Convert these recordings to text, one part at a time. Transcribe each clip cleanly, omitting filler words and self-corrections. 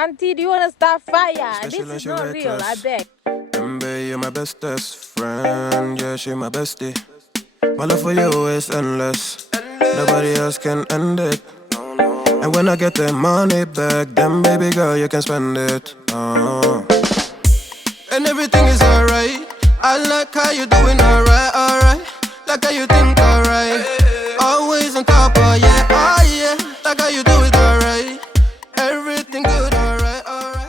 Auntie, do you want to start fire? Especially This when is she not real, I reckless. beg. Remember, you're my bestest friend. Yeah, she my bestie. My love for you is endless. Nobody else can end it. And when I get the money back, then baby girl, you can spend it. And everything is alright. I like how you doing alright, alright. Like how you think alright. Always on top, oh yeah, oh yeah. Like how you do it alright. Everything good, alright, alright.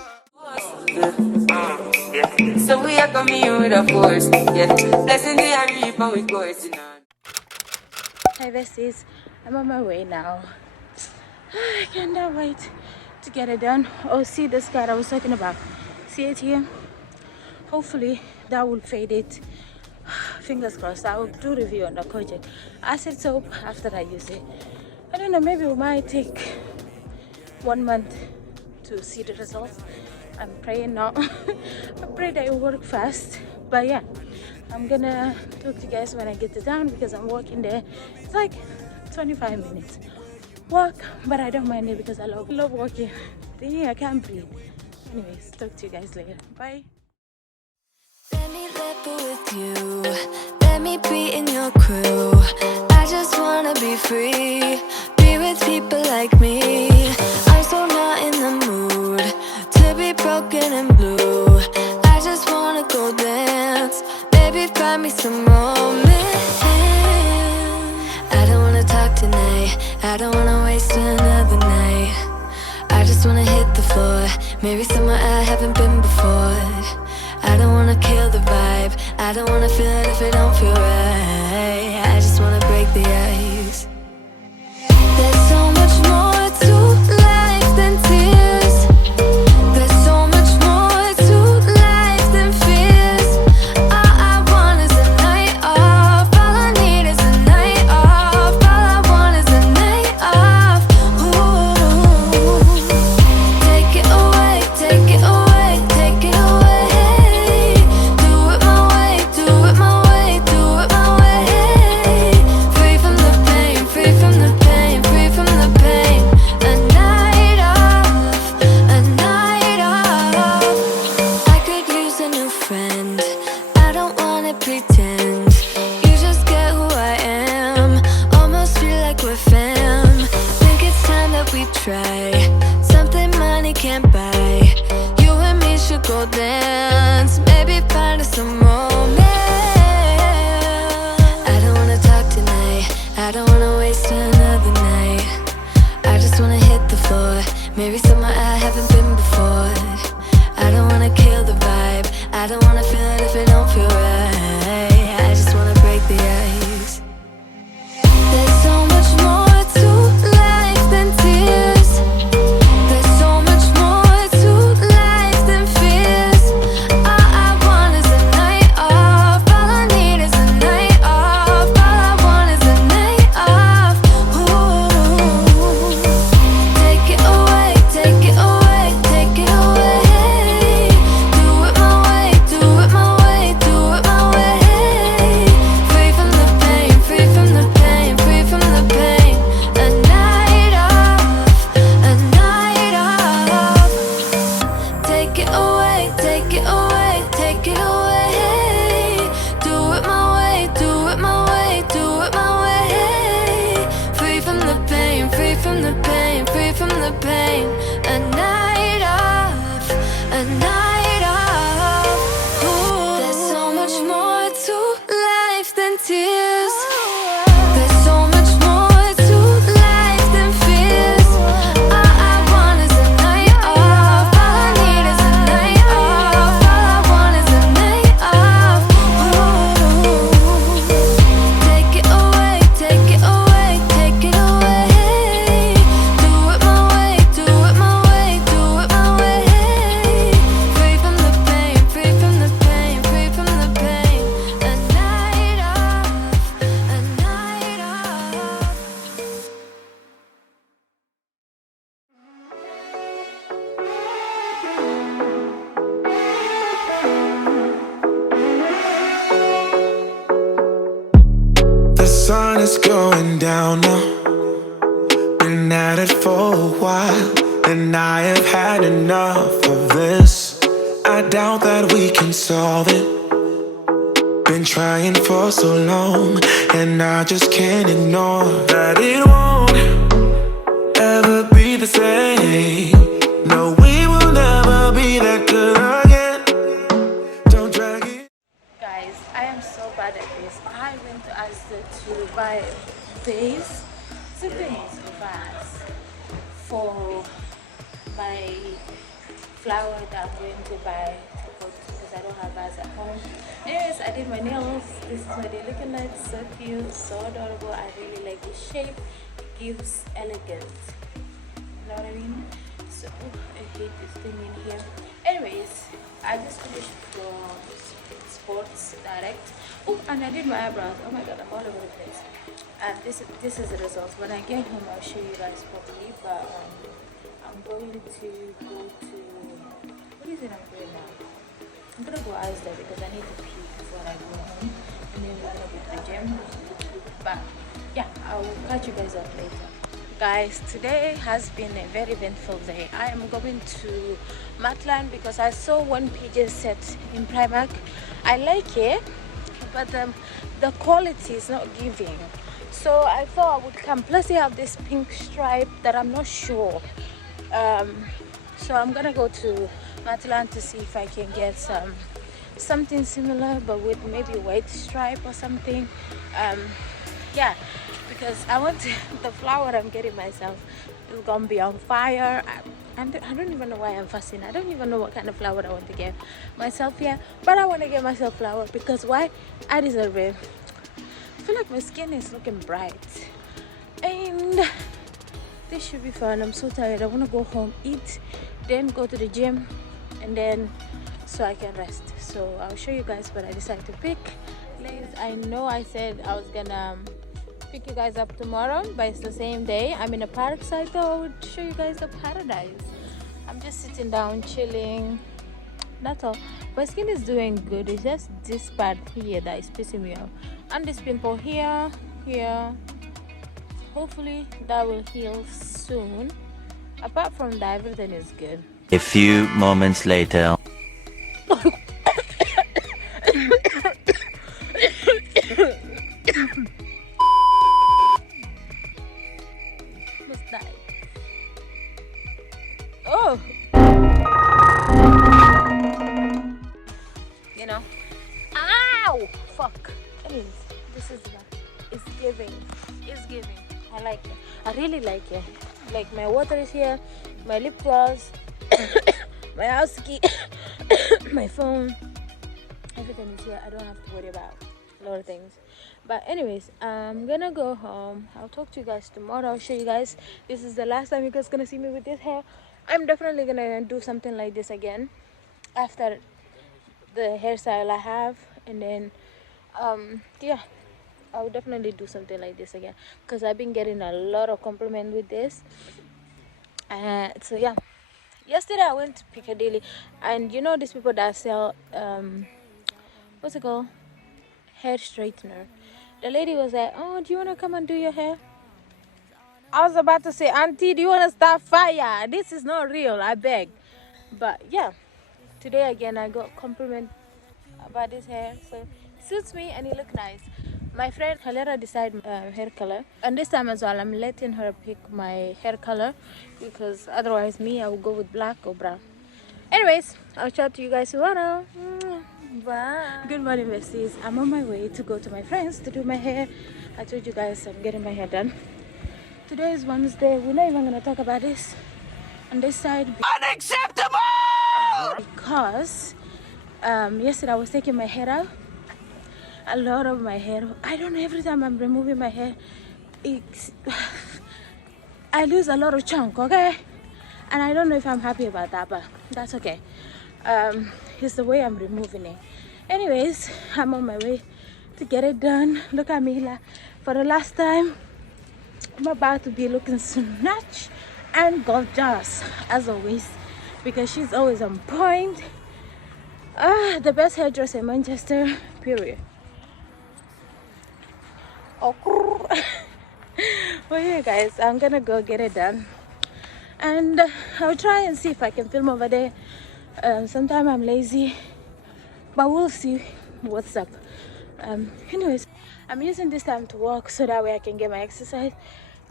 Yeah. So we are coming in with a force. Yeah. Blessing the reap and we coursing on. Hi besties, I'm on my way now. I cannot wait to get it done. Oh, see this guy I was talking about. See it here? Hopefully that will fade it. Fingers crossed. I will do review on the project. Acid soap after I use it. I don't know, maybe it might take 1 month to see the results. I'm praying not. I pray that it will work fast. But yeah, I'm gonna talk to you guys when I get it down because I'm walking there. It's like 25 minutes walk, but I don't mind it because I love walking. Yeah, I can't breathe. Anyways, talk to you guys later. Bye. Let me live with you. Let me be in your crew. I just wanna be free. Be with people like me. I'm so not in the mood to be broken and blue. I just wanna go dance. Baby, find me some romance. I don't wanna talk tonight. I don't wanna waste another night. I just wanna hit the floor. Maybe somewhere I haven't been before. I don't wanna kill the vibe. I don't wanna feel it if it don't feel right. I just wanna break the ice. There's so much more to life than tears. There's so much more to life than fears. All I want is a night off. All I need is a night off. All I want is a night off. Ooh. Take it away, take it away, take it away. Do it my way, do it my way, do it my way. Free from the pain, free from the pain, free from the pain. A night off, a night off. I could use a new friend. I don't wanna pretend. You just get who I am. Almost feel like we're fam. Think it's time that we try something money can't buy. You and me should go dance. Maybe find us some romance. I don't wanna talk tonight. I don't wanna waste another night. I just wanna hit the floor. Maybe somewhere I haven't been before. I don't wanna kill the vibe. I don't wanna feel it if it don't feel right. I just wanna break the ice. There's so much more to life than tears. There's so much more to life than fears. All I want is a night off. All I need is a night off. All I want is a night off. Ooh. Take it away, take it away, take it away. Do it my way, do it my way, do it my way. Free from the pain, free from the pain, free from the pain. A night off, a night off. Take it away, take it away, take it away. Do it my way, do it my way, do it my way. Free from the pain, free from the pain, free from the pain. A night off, a night off. Ooh. There's so much more to life than tears. There's so much more to life than fears. All I want is a night off. All I need is a night off. All I want is a night off. Ooh. Take it away, take it away, take it away. Do it my way, do it my way, do it my way. enough of this. I doubt that we can solve it. Been trying for so long, and I just can't ignore that it won't ever be the same. No, we will never be that good again. Don't drag it. Guys, I am so bad at this. I went to ask her to buy vase, it's a vase of vase for my flower that I'm going to buy because I don't have vase at home. Anyways, I did my nails. This is what they're looking like. So cute, so adorable. I really like the shape. It gives elegance. You know what I mean? So I hate this thing in here. Anyways, I just finished from Sports Direct. Oh, and I did my eyebrows. Oh my god, I'm all over the place. And this is the result. When I get home, I'll show you guys properly. But I'm going to go to, what is it I'm doing now? I'm gonna go Asda because I need to pee before I go home, and then we're gonna go to the gym. But yeah, I'll catch you guys up later. Guys, today has been a very eventful day. I am going to Matland because I saw one PJ set in Primark. I like it, but the quality is not giving. So I thought I would come. Plus, they have this pink stripe that I'm not sure. So I'm gonna go to Matland to see if I can get something similar, but with maybe a white stripe or something. Yeah. Because I want the flower I'm getting myself is gonna be on fire. I don't even know why I'm fussing. I don't even know what kind of flower I want to get myself here, but I want to get myself flower because why? I deserve it. I feel like my skin is looking bright, and this should be fun. I'm so tired. I want to go home, eat, then go to the gym, and then so I can rest. So I'll show you guys what I decided to pick. Ladies, I know I said I was gonna pick you guys up tomorrow, but it's the same day. I'm in a park, so I thought I would show you guys the paradise. I'm just sitting down chilling, that's all. My skin is doing good. It's just this part here that is pissing me off, and this pimple here. Hopefully that will heal soon. Apart from that, everything is good. A few moments later. Oh, you know, ow, fuck. Anyways, this is what it's giving. I like it. I really like it. Like, my water is here, my lip gloss, my house key, my phone, everything is here. I don't have to worry about a lot of things. But anyways, I'm gonna go home. I'll talk to you guys tomorrow. I'll show you guys. This is the last time you guys gonna see me with this hair. I'm definitely gonna do something like this again after the hairstyle I have, and then yeah, I'll definitely do something like this again because I've been getting a lot of compliment with this. So yeah, yesterday I went to Piccadilly, and you know these people that sell what's it called, hair straightener. The lady was like, oh, do you want to come and do your hair? I was about to say, auntie, do you want to start fire? This is not real, I beg. But yeah, today again I got compliment about this hair, so it suits me and it look nice. My friend Halera decided hair color, and this time as well I'm letting her pick my hair color because otherwise I will go with black or brown. Anyways, I'll chat to you guys tomorrow. Bye. Good morning, besties. I'm on my way to go to my friends to do my hair. I told you guys I'm getting my hair done. Today is Wednesday. We're not even gonna talk about this on this side. Unacceptable! Because yesterday I was taking my hair out. A lot of my hair. I don't know, every time I'm removing my hair, I lose a lot of chunk, okay? And I don't know if I'm happy about that, but that's okay. It's the way I'm removing it. Anyways, I'm on my way to get it done. Look at me, for the last time. I'm about to be looking snatch and gorgeous as always because she's always on point. The best hairdresser in Manchester, period. Oh, well, yeah, guys, I'm gonna go get it done, and I'll try and see if I can film over there. Sometimes I'm lazy, but we'll see what's up. Anyways, I'm using this time to walk so that way I can get my exercise,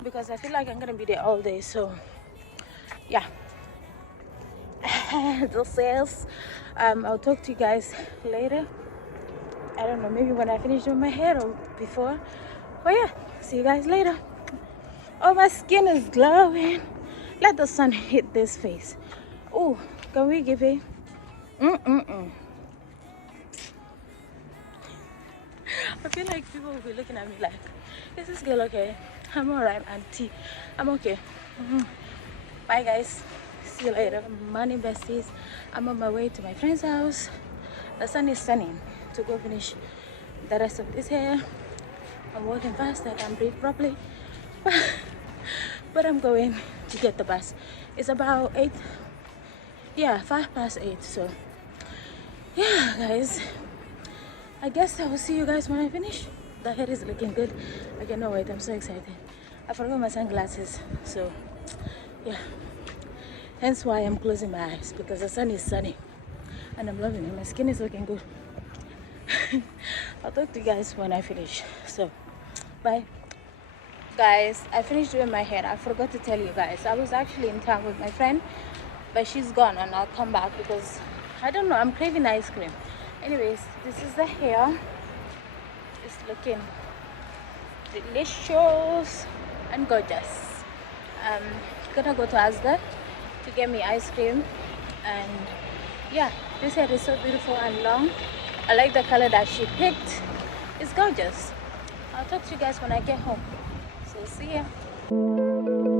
because I feel like I'm gonna be there all day. So yeah. The sales. I'll talk to you guys later. I don't know, maybe when I finish doing my hair or before. But yeah, see you guys later. Oh, my skin is glowing. Let the sun hit this face. Oh, can we give it? I feel like people will be looking at me like, is this girl okay? I'm alright, auntie. I'm okay. Bye, guys. See you later. Morning, besties. I'm on my way to my friend's house. The sun is sunning to go finish the rest of this hair. I'm walking fast. I can't breathe properly. But I'm going to get the bus. It's about 8. Yeah, 8:05. So yeah, guys, I guess I will see you guys when I finish. The hair is looking good. I cannot wait. I'm so excited. I forgot my sunglasses, so yeah, hence why I'm closing my eyes, because the sun is sunny and I'm loving it. My skin is looking good. I'll talk to you guys when I finish. So bye, guys. I finished doing my hair. I forgot to tell you guys, I was actually in town with my friend, but she's gone, and I'll come back because I don't know, I'm craving ice cream. Anyways, this is the hair. It's looking delicious and gorgeous. Gonna go to Asda to get me ice cream, and yeah, this hair is so beautiful and long. I like the color that she picked. It's gorgeous. I'll talk to you guys when I get home. So see ya.